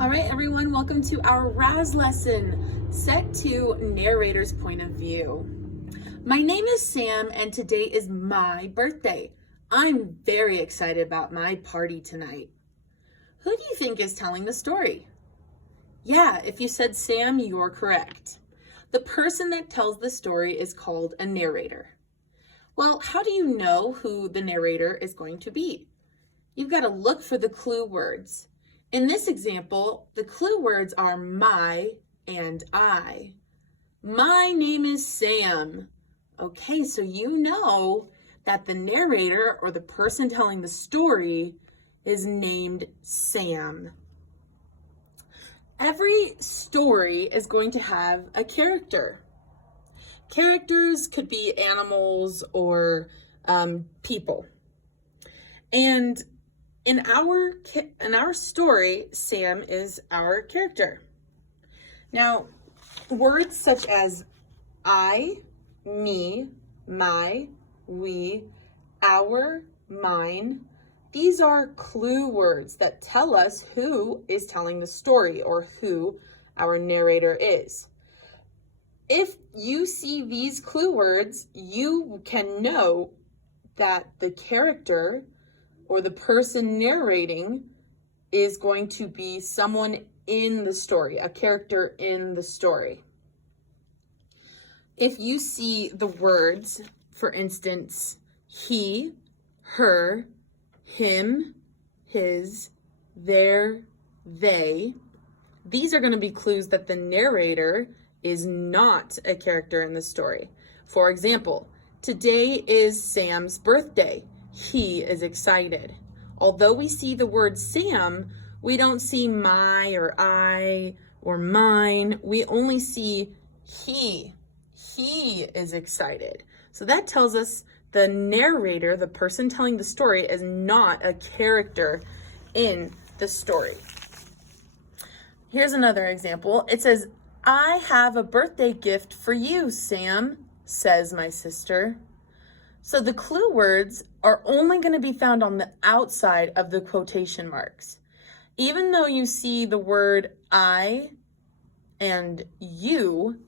All right, everyone, welcome to our RAZ lesson, set to narrator's point of view. My name is Sam, and today is my birthday. I'm very excited about my party tonight. Who do you think is telling the story? Yeah, if you said Sam, you're correct. The person that tells the story is called a narrator. Well, how do you know who the narrator is going to be? You've got to look for the clue words. In this example, the clue words are my and I. My name is Sam. Okay, so you know that the narrator or the person telling the story is named Sam. Every story is going to have a character. Characters could be animals or people. And in our story, Sam is our character. Now, words such as I, me, my, we, our, mine, these are clue words that tell us who is telling the story or who our narrator is. If you see these clue words, you can know that the character or the person narrating is going to be someone in the story, a character in the story. If you see the words, for instance, he, her, him, his, their, they, these are going to be clues that the narrator is not a character in the story. For example, today is Sam's birthday. He is excited. Although we see the word Sam, we don't see my or I or mine. We only see he. He is excited. So that tells us the narrator, the person telling the story, is not a character in the story. Here's another example. It says, I have a birthday gift for you, Sam, says my sister. So the clue words are only going to be found on the outside of the quotation marks. Even though you see the word I and you,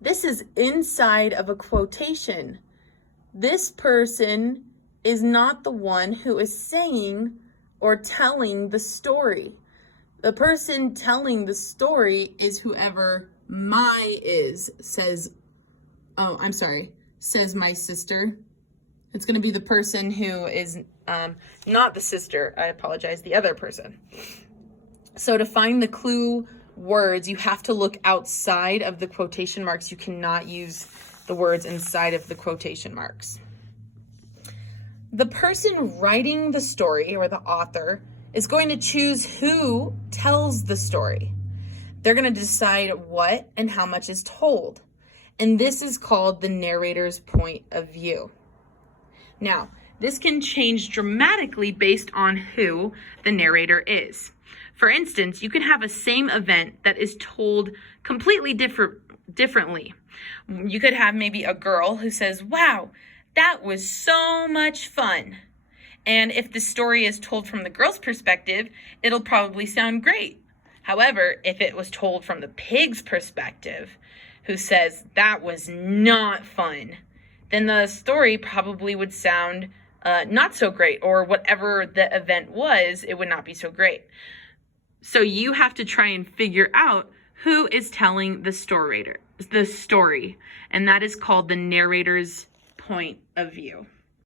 this is inside of a quotation. This person is not the one who is saying or telling the story. The person telling the story is whoever my is, says my sister. It's going to be the person who is not the sister. I apologize, the other person. So to find the clue words, you have to look outside of the quotation marks. You cannot use the words inside of the quotation marks. The person writing the story, or the author, is going to choose who tells the story. They're going to decide what and how much is told. And this is called the narrator's point of view. Now, this can change dramatically based on who the narrator is. For instance, you can have a same event that is told completely differently. You could have maybe a girl who says, wow, that was so much fun. And if the story is told from the girl's perspective, it'll probably sound great. However, if it was told from the pig's perspective, who says that was not fun, then the story probably would sound not so great, or whatever the event was, it would not be so great. So you have to try and figure out who is telling the story, and that is called the narrator's point of view.